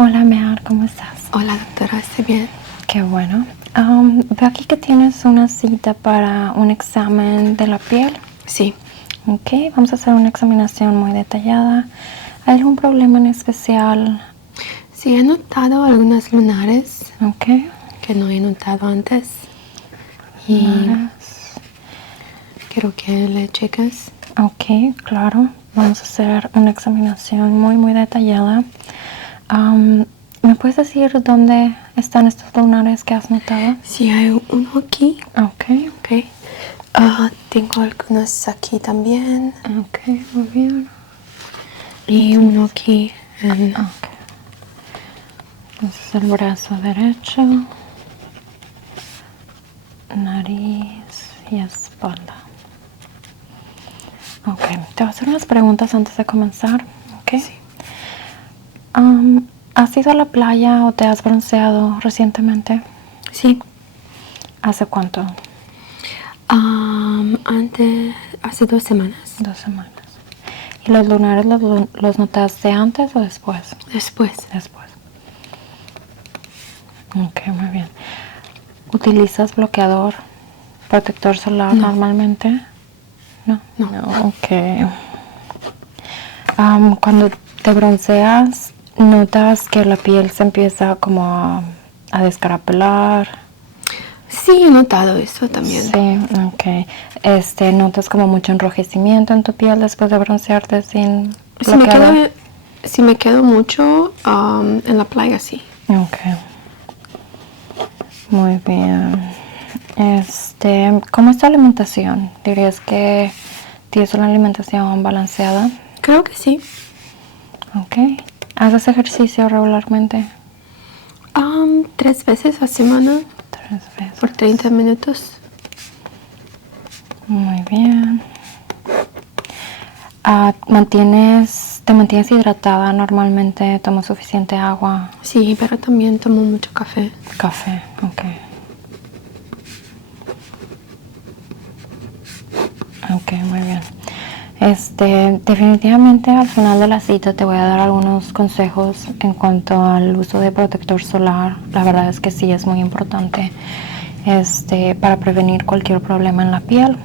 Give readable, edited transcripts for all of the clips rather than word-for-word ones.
Hola, Mear, ¿cómo estás? Hola, doctora, ¿estoy bien? Qué bueno. Veo aquí que tienes una cita para un examen de la piel. Sí. Ok, vamos a hacer una examinación muy detallada. ¿Hay algún problema en especial? Sí, he notado algunos lunares Ok. que no he notado antes. Y quiero que le cheques. Ok, claro. Vamos a hacer una examinación muy detallada. ¿Me puedes decir dónde están estos lunares que has notado? Sí, hay uno aquí. Ok. Ok. Tengo algunos aquí también. Ok, muy bien. Y uno aquí. Ok. Entonces el brazo derecho, nariz y espalda. Ok, te voy a hacer unas preguntas antes de comenzar. Ok. Sí. ¿Has ido a la playa o te has bronceado recientemente? Sí. ¿Hace cuánto? Hace 2 semanas. 2 semanas. ¿Y los lunares los notaste antes o después? Después. Después. Ok, muy bien. ¿Utilizas bloqueador, protector solar No. normalmente? No. No. Ok. Cuando te bronceas, ¿notas que la piel se empieza como a descarapelar? Sí, he notado eso también. Sí, ok. ¿Notas como mucho enrojecimiento en tu piel después de broncearte sin bloqueador? Si me quedo mucho en la playa, sí. Ok. Muy bien. ¿Cómo es tu alimentación? ¿Dirías que tienes una alimentación balanceada? Creo que sí. Ok. ¿Haces ejercicio regularmente? 3 veces a semana 3 veces. por 30 minutos. Muy bien. ¿Te mantienes hidratada normalmente? ¿Tomas suficiente agua? Sí, pero también tomo mucho café. Café, ok. Ok, muy bien. Definitivamente al final de la cita te voy a dar algunos consejos en cuanto al uso de protector solar. La verdad es que sí es muy importante para prevenir cualquier problema en la piel.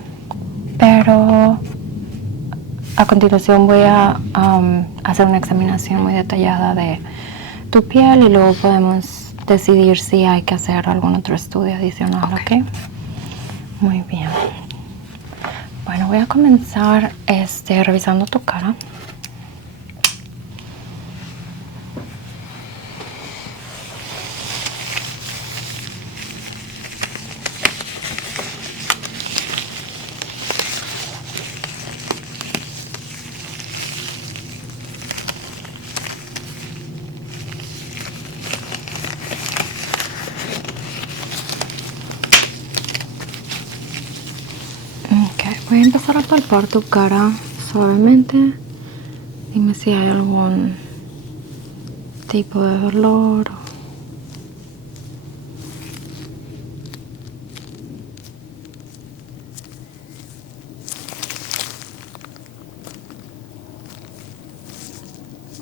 Pero a continuación voy a hacer una examinación muy detallada de tu piel y luego podemos decidir si hay que hacer algún otro estudio adicional, ¿ok? Muy bien. Bueno, voy a comenzar revisando tu cara. Ok, voy a empezar a palpar tu cara suavemente. Dime si hay algún tipo de dolor.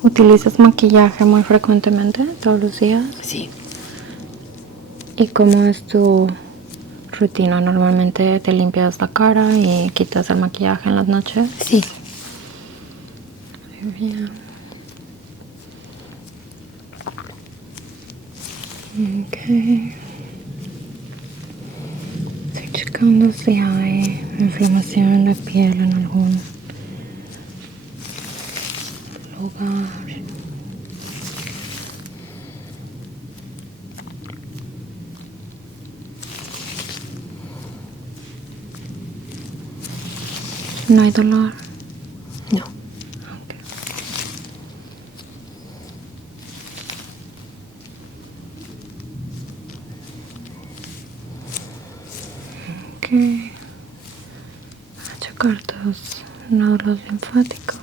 ¿Utilizas maquillaje muy frecuentemente, todos los días? Sí. ¿Y cómo es tu rutina? ¿Normalmente te limpias la cara y quitas el maquillaje en las noches? Sí. Muy bien. Ok. Estoy checando si hay inflamación en la piel en algún lugar. ¿No hay dolor? No. Ok. Ok. Voy a checar tus nódulos linfáticos.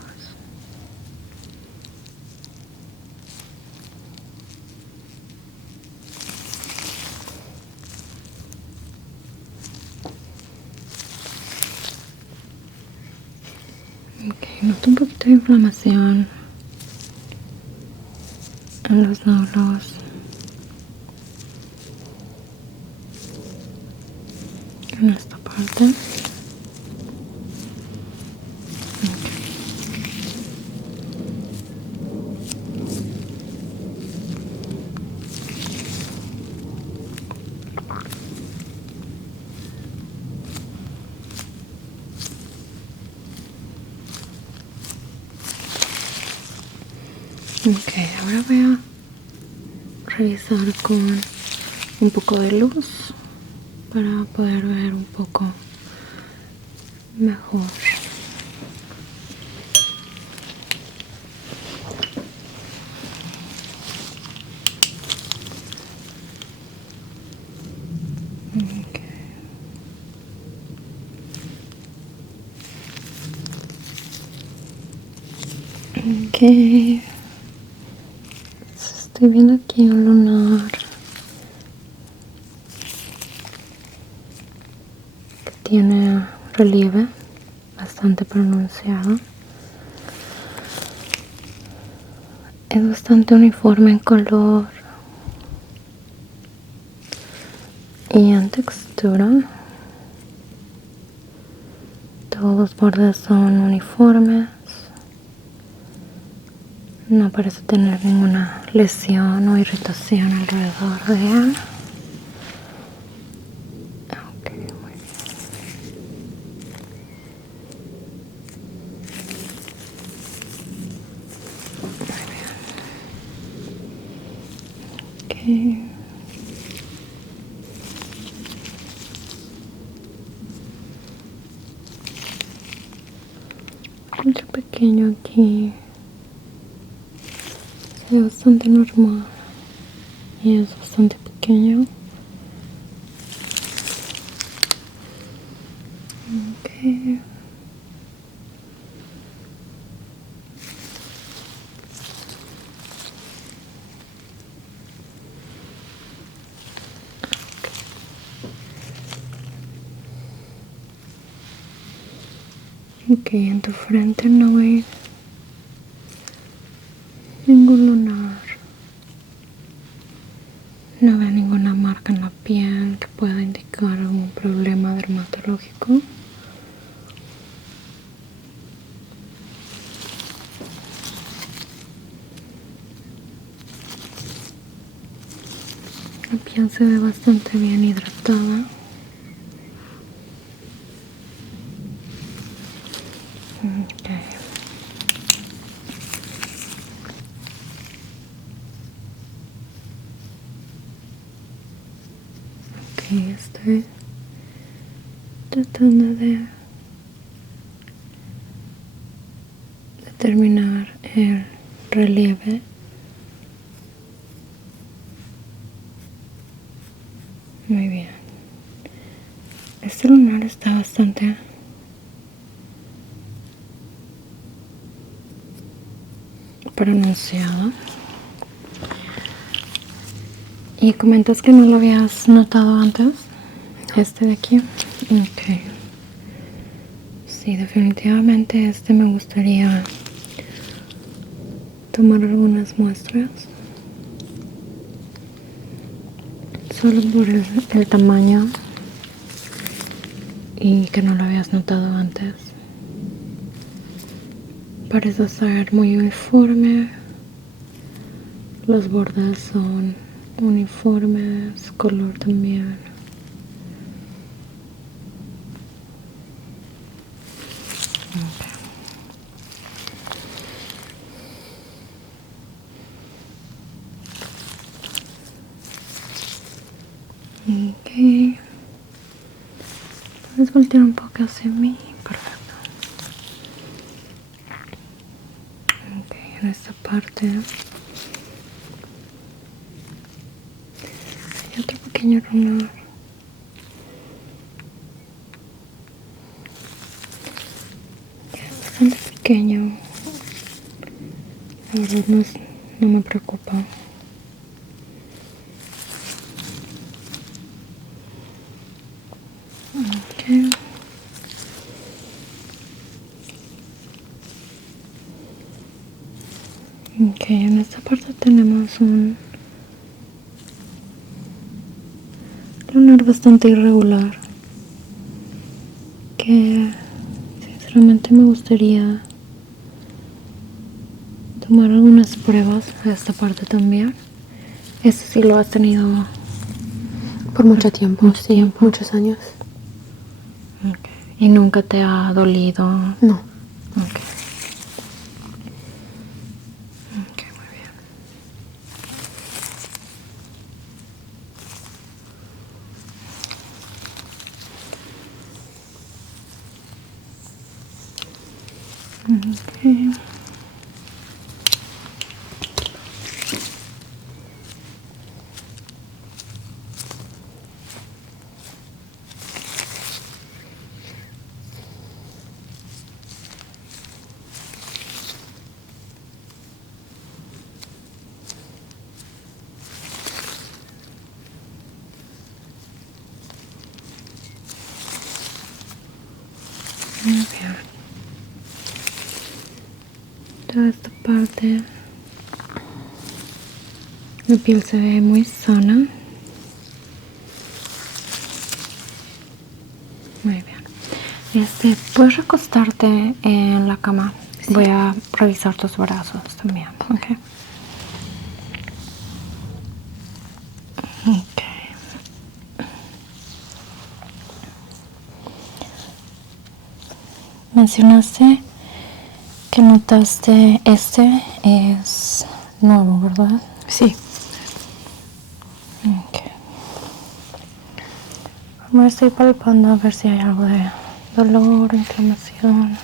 Ok, noto un poquito de inflamación en los nódulos en esta parte. Ok, ahora voy a revisar con un poco de luz para poder ver un poco mejor. Ok, estoy viendo aquí un lunar que tiene relieve bastante pronunciado. Es bastante uniforme en color y en textura. Todos los bordes son uniformes. No parece tener ninguna lesión o irritación alrededor de él. Ok, muy bien. Muy bien. Ok. Otro pequeño aquí. Se ve bastante normal y es bastante pequeño. Okay. Ok, en tu frente no hay ningún lunar. No veo ninguna marca en la piel que pueda indicar algún problema dermatológico. La piel se ve bastante bien hidratada. Okay. Ok, estoy tratando de determinar el relieve. Muy bien. Este lunar está bastante pronunciado. Y comentas que no lo habías notado antes. Este de aquí. Ok. Sí, definitivamente este me gustaría tomar algunas muestras. Solo por el tamaño y que no lo habías notado antes. Parece ser muy uniforme. Los bordes son uniformes, color también. Ok. Puedes voltear un poco hacia mí. Perfecto. Ok, en esta parte hay otro pequeño lunar. Es bastante pequeño. La verdad no me preocupa. Ok. Ok. Ok, en esta parte tenemos un lunar bastante irregular que sinceramente me gustaría tomar algunas pruebas a esta parte también. Este sí lo has tenido Por mucho tiempo, mucho sí, tiempo. muchos años. Okay. ¿Y nunca te ha dolido? No. Ok. Ok, muy bien. Okay. Muy bien. Toda esta parte, la piel se ve muy sana. Muy bien. Puedes recostarte en la cama. Sí. Voy a revisar tus brazos también. Okay. Ok. Mencionaste que notaste este es nuevo, ¿verdad? Sí. Ok. Me estoy palpando a ver si hay algo de dolor, inflamación.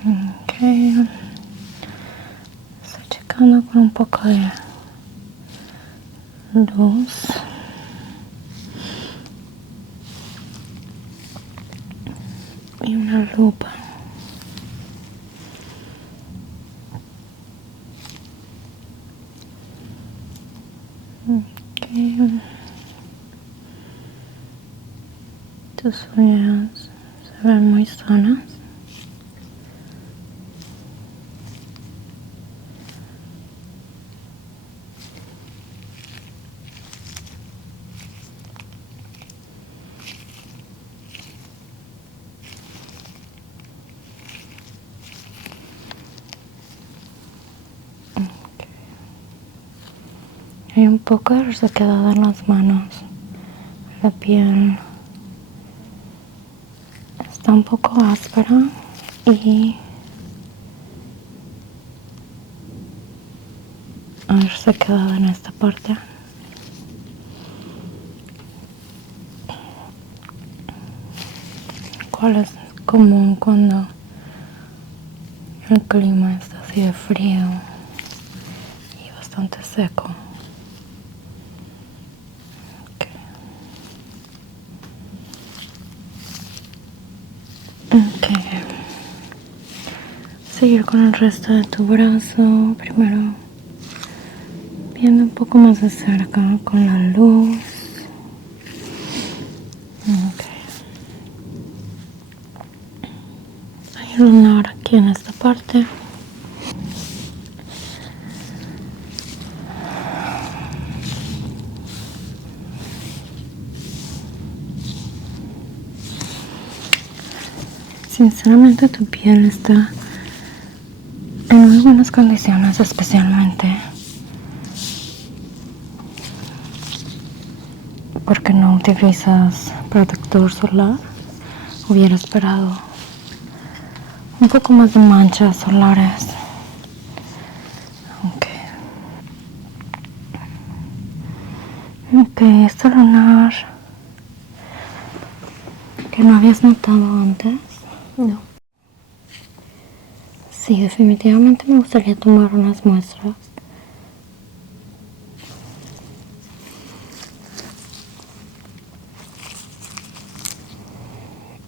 Ok. Estoy checando con un poco de luz. Y una lupa. Ok. Tus uñas se ven muy sanas. Hay un poco de resequedad en las manos. La piel está un poco áspera y hay resequedad en esta parte. Cuál es común cuando el clima está así de frío y bastante seco. Ok. Seguir con el resto de tu brazo. Primero viendo un poco más de cerca con la luz. Ok. Hay un lunar aquí en esta parte. Sinceramente tu piel está en muy buenas condiciones, especialmente porque no utilizas protector solar. Hubiera esperado un poco más de manchas solares. Ok, este lunar que no habías notado antes. No. Sí, definitivamente me gustaría tomar unas muestras.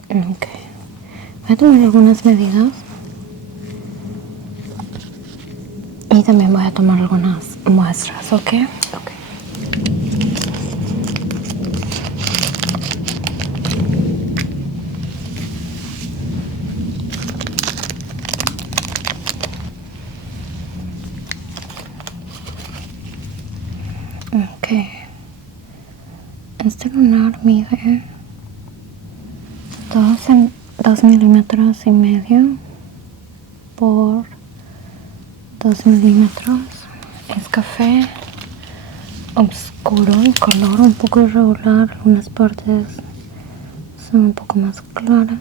Ok. Voy a tomar algunas medidas. Y también voy a tomar algunas muestras, ¿ok? Ok. Ok. Este lunar mide 2 milímetros y medio por 2 milímetros. Es café oscuro y color un poco irregular. Algunas partes son un poco más claras.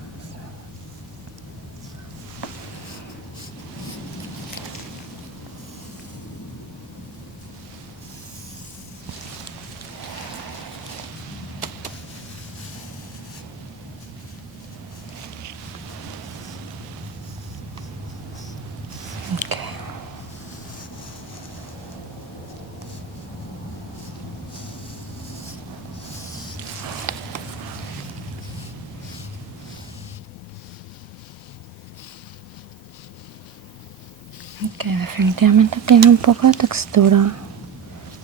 Ok, definitivamente tiene un poco de textura.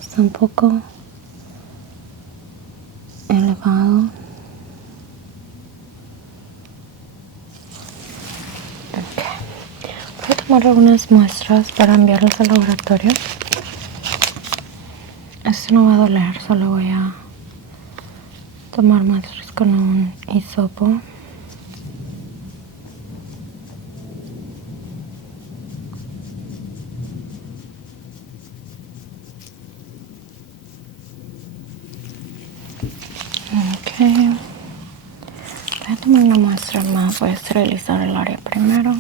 Está un poco elevado. Ok. Voy a tomar algunas muestras para enviarlas al laboratorio. Esto no va a doler, solo voy a tomar muestras con un hisopo. Ok. Voy a tomar una muestra más. Voy a esterilizar el área primero.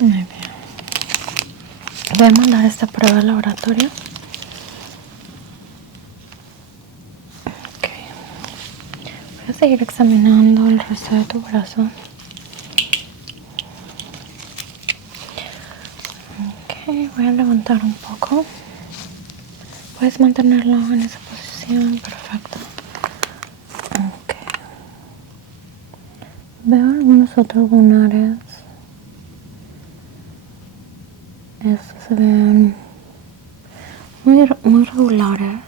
Muy bien. Voy a mandar esta prueba al laboratorio. Ok. Voy a seguir examinando el resto de tu brazo. Ok, voy a levantar un poco. Puedes mantenerlo en esa posición. Perfecto. Ok. Veo algunos otros lunares. Estos se ven muy regulares.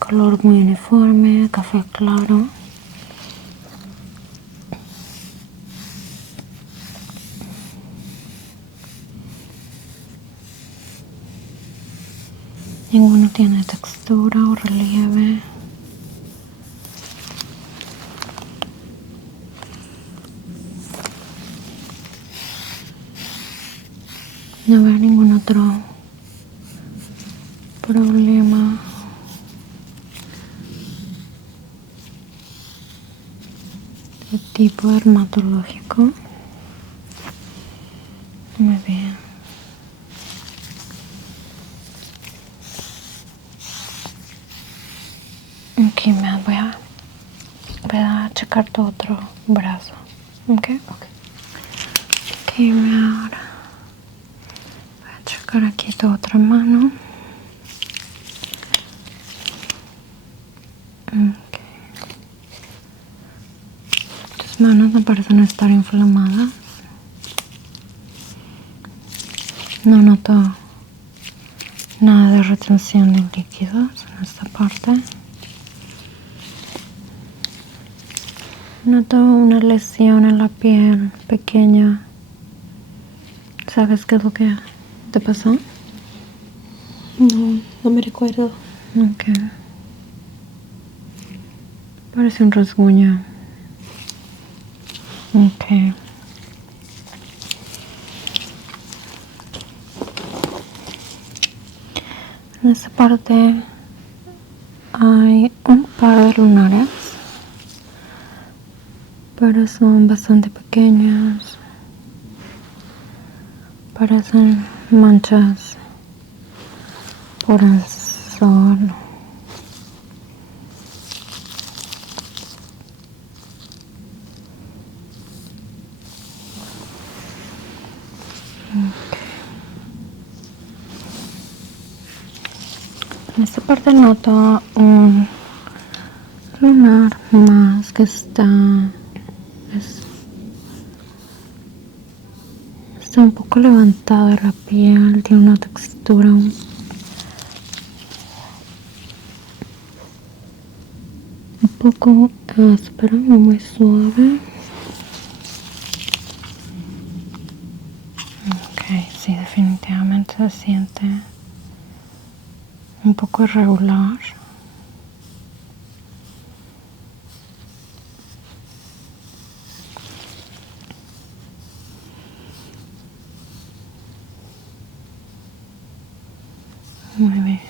Color muy uniforme, café claro. Ninguno tiene textura o relieve. No veo ningún otro problema. De tipo dermatológico. Muy bien. Ok, voy a checar tu otro brazo. Ok. Ok, ahora voy a checar aquí tu otra mano. Ok. Tus manos no parecen estar inflamadas. No noto nada de retención de líquidos en esta parte. Noto una lesión en la piel pequeña. ¿Sabes qué es lo que te pasó? No me recuerdo. Ok. Parece un rasguño. Ok. En esta parte hay un par de lunares, pero son bastante pequeños. Parecen manchas por el sol. En esta parte noto un lunar más que está un poco levantada la piel, tiene una textura un poco áspera, no muy suave. Ok, sí, definitivamente se siente un poco irregular. Muy bien.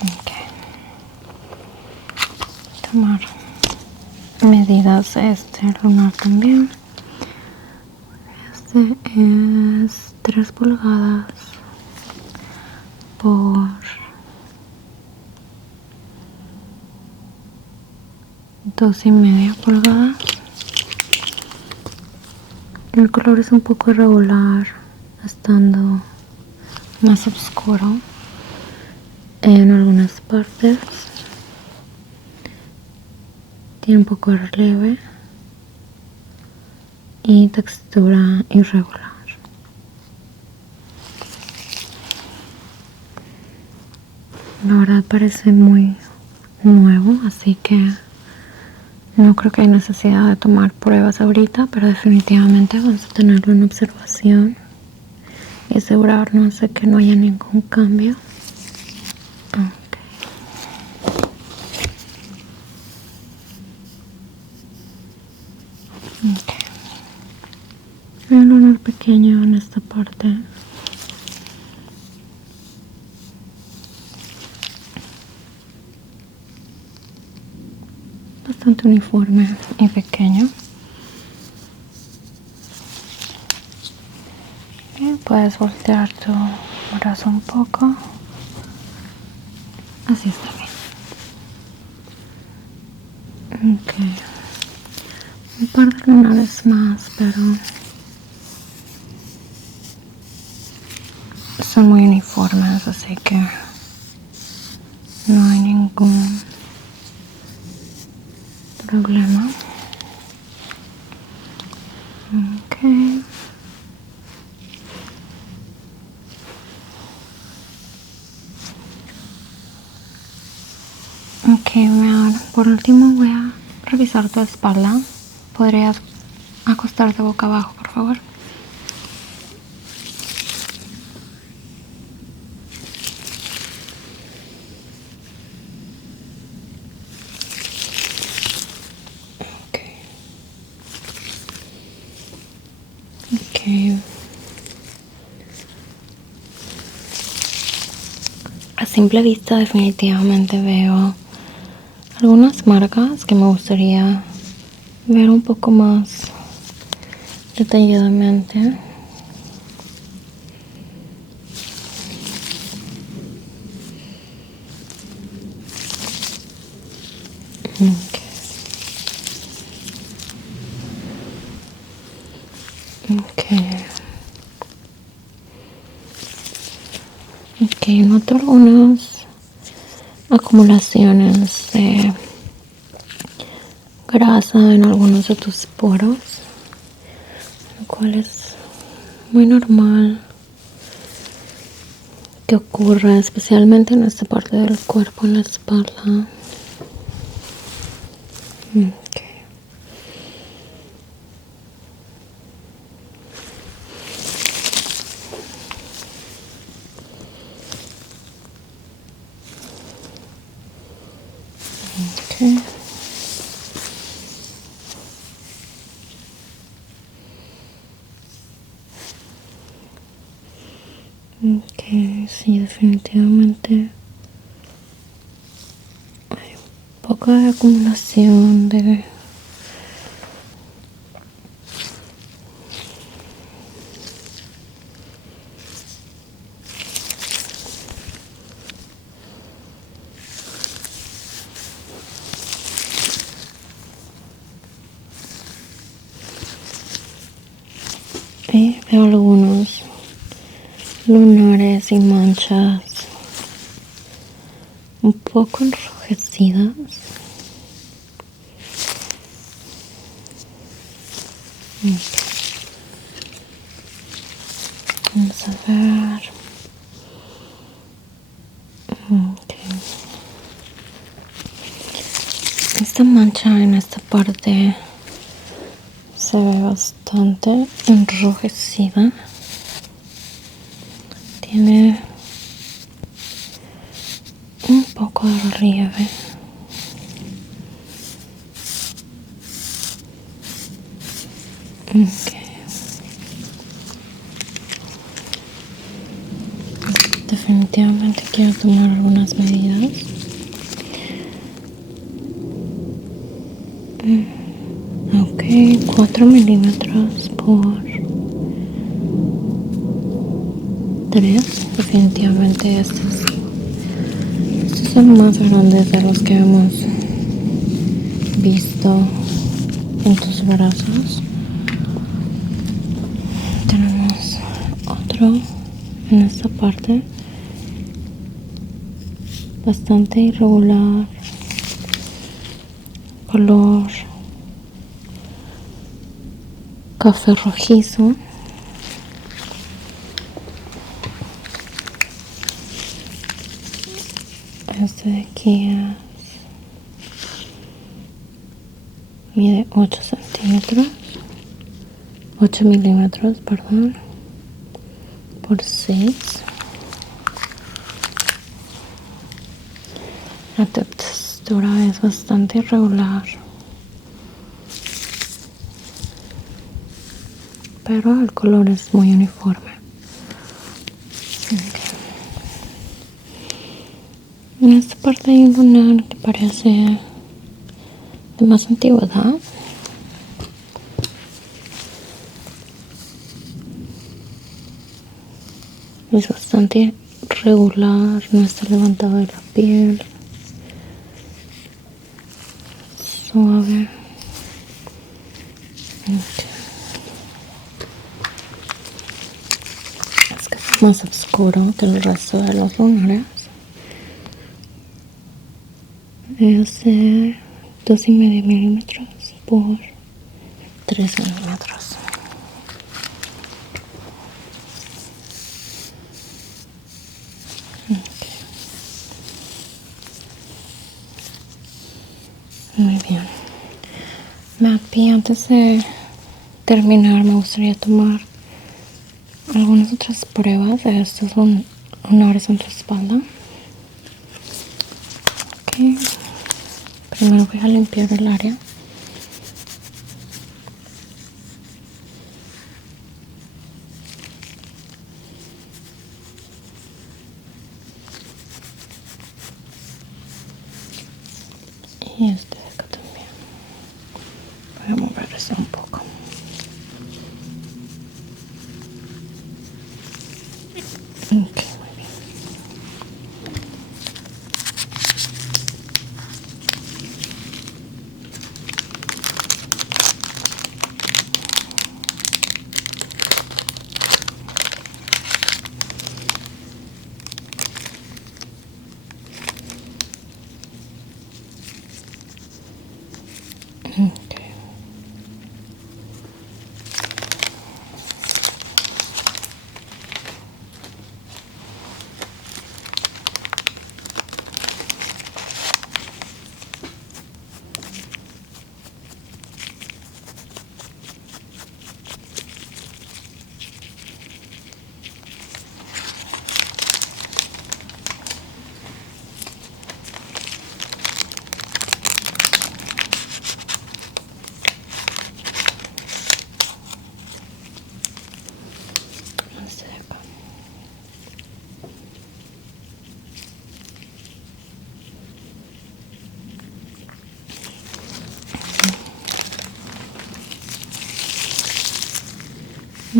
Okay. Tomar medidas de este lunar también. Este es 3 pulgadas por 2,5 pulgadas. El color es un poco irregular, estando más oscuro en algunas partes. Tiene un poco de relieve y textura irregular. La verdad parece muy nuevo, así que no creo que hay necesidad de tomar pruebas ahorita, pero definitivamente vamos a tenerlo en observación y asegurarnos de que no haya ningún cambio. Okay. Hay un lunar pequeño en esta parte. Bastante uniforme y pequeño. Bien, puedes voltear tu brazo un poco. Así está bien. Ok. Un par de lunares más, pero son muy uniformes, así que no hay ningún problema. Ok. Ok, ahora por último voy a revisar tu espalda. ¿Podrías acostarte boca abajo, por favor? Ok. A simple vista definitivamente veo algunas marcas que me gustaría ver un poco más detalladamente. Okay. Que noto algunas acumulaciones de grasa en algunos de tus poros, lo cual es muy normal que ocurra, especialmente en esta parte del cuerpo, en la espalda. Okay. Okay. Ok, sí, definitivamente hay poca acumulación de veo algunos lunares y manchas un poco enrojecidas. Okay. Vamos a ver. Okay. Esta mancha en esta parte se ve bastante enrojecida. Tiene un poco de relieve. Okay. Definitivamente quiero tomar algunas medidas. Ok, 4 milímetros por 3. Definitivamente estos son más grandes de los que hemos visto en tus brazos. Tenemos otro en esta parte, bastante irregular, color café rojizo. Este de aquí mide 8 centímetros, 8 milímetros, perdón, por 6. La textura es bastante irregular, pero el color es muy uniforme. Okay. En esta parte hay un lunar que parece de más antigüedad. Es bastante regular, no está levantado de la piel, suave. Okay. Es que es más oscuro que el resto de los lunares. Es de 2,5 milímetros por 3 milímetros. Okay. Muy bien. Mapi, antes de terminar me gustaría tomar algunas otras pruebas de estos lunares en tu espalda. Okay. Primero voy a limpiar el área. Y este de acá también. Voy a mover esto un poco. Ok, muy bien.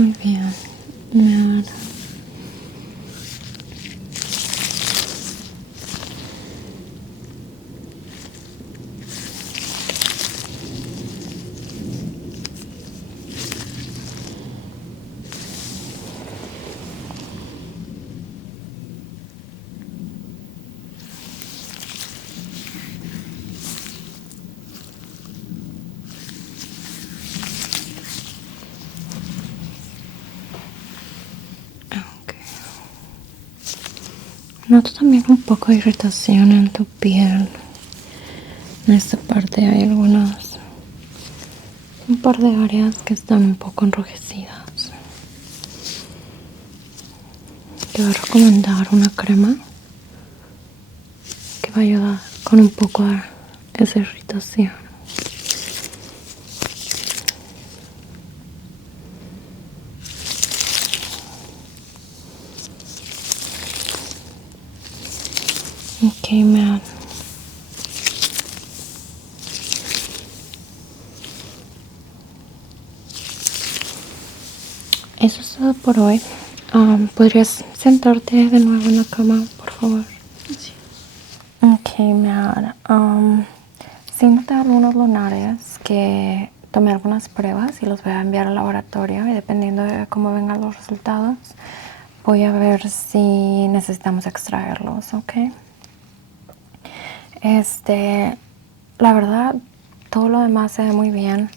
Muy bien. Bien. Ok. Noto también un poco de irritación en tu piel. En esta parte hay un par de áreas que están un poco enrojecidas. Te voy a recomendar una crema que va a ayudar con un poco de esa irritación. Ok, Matt. Eso es todo por hoy. ¿Podrías sentarte de nuevo en la cama, por favor? Sí. Ok, Matt. Sí noté algunos lunares que tomé algunas pruebas y los voy a enviar al laboratorio y dependiendo de cómo vengan los resultados, voy a ver si necesitamos extraerlos, ¿ok? La verdad, todo lo demás se ve muy bien,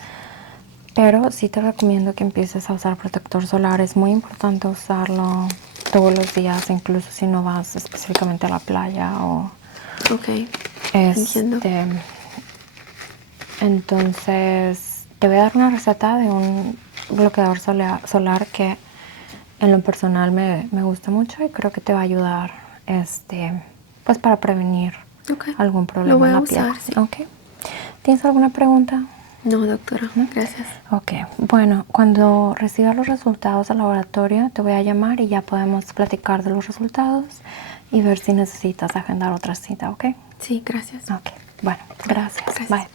pero sí te recomiendo que empieces a usar protector solar. Es muy importante usarlo todos los días, incluso si no vas específicamente a la playa o... Ok, entiendo. Entonces, te voy a dar una receta de un bloqueador solar que en lo personal me gusta mucho y creo que te va a ayudar, pues para prevenir Ok, algún lo problema voy en a la piel. usar, sí. Ok. ¿Tienes alguna pregunta? No, doctora, ¿No? gracias. Ok. Bueno, cuando reciba los resultados del laboratorio, te voy a llamar y ya podemos platicar de los resultados y ver si necesitas agendar otra cita, ¿ok? Sí, gracias. Ok. Bueno, gracias. Gracias. Bye.